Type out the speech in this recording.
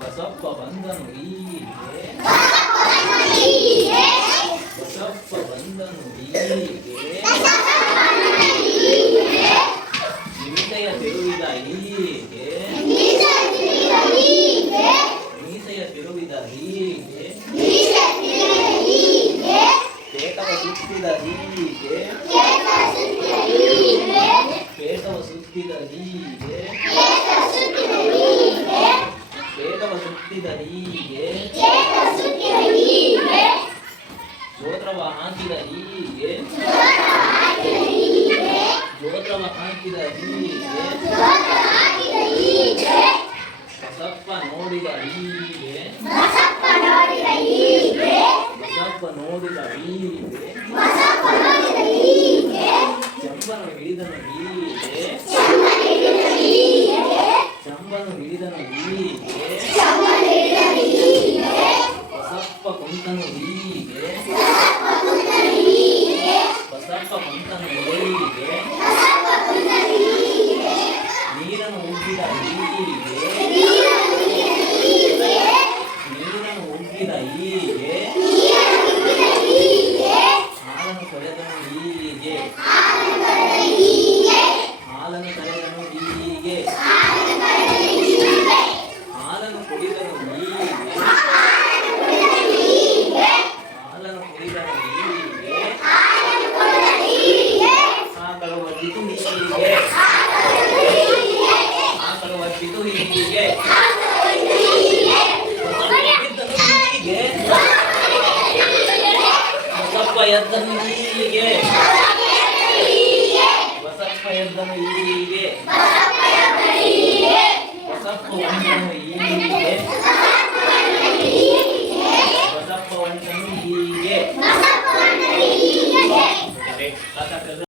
ಬಸಪ್ಪ ಬಂದನು ಹೀಗೆ ಬಸಪ್ಪ ಬಂದನು ಹೀಗೆ ಮೀಸೆಯ ತಿರುವಿದ ಹೀಗೆ ಮೀಸೆಯ ತಿರುವಿದ ಹೀಗೆ ಪೇಟವ ಸುತ್ತಿದ ಹೀಗೆ ಪೇಟವ ಸುತ್ತಿದ ಹೀಗೆ ಪೇಟವ ಸುತ್ತಿದ ಹೀಗೆ ಗೋತ್ರವ ಹಾಕಿದ ಹೀಗೆ ಗೋತ್ರವ ಹಾಕಿದ ಹೀಗೆ ಬಸಪ್ಪ ನೋಡಿದ ಹೀಗೆ ಬಸಪ್ಪ ನೋಡಿದ ಹೀಗೆ ಚಂಬನು ಹಿಡಿದನು ಹೀಗೆ ಚಂಬನು ಹಿಡಿದನು ಹೀಗೆ ಬಸಪ್ಪ ಕುಂತನು ಹೀಗೆ ಬಸಪ್ಪ ಕುಂತನು ಹೀಗೆ ನೀರನ್ನು ಉಗ್ಗಿದ ಹೀಗೆ ನೀರನ್ನು ಉಗ್ಗಿದ ಹೀಗೆ ಹಾಲನ್ನು ತೊಳೆದನು ಹೀಗೆ ಹಾಲನ್ನು ತೊಳೆದನು ಹೀಗೆ ಹಾಲನ್ನು ಕುಡಿದನು ಹೀಗೆ ಹಾಲನ್ನು ಕುಡಿದನು ಹೀಗೆ ಆಕಳು ಒಡ್ಡಿತು ಹೀಗೆ ಆಕಳು ಒಡ್ಡಿತು ಹೀಗೆ ಹೀಗೆ ಬಸಪ್ಪ ಎದ್ದನು ಹೀಗೆ ಬಸಪ್ಪ ಎದ್ದನು ಹೀಗೆ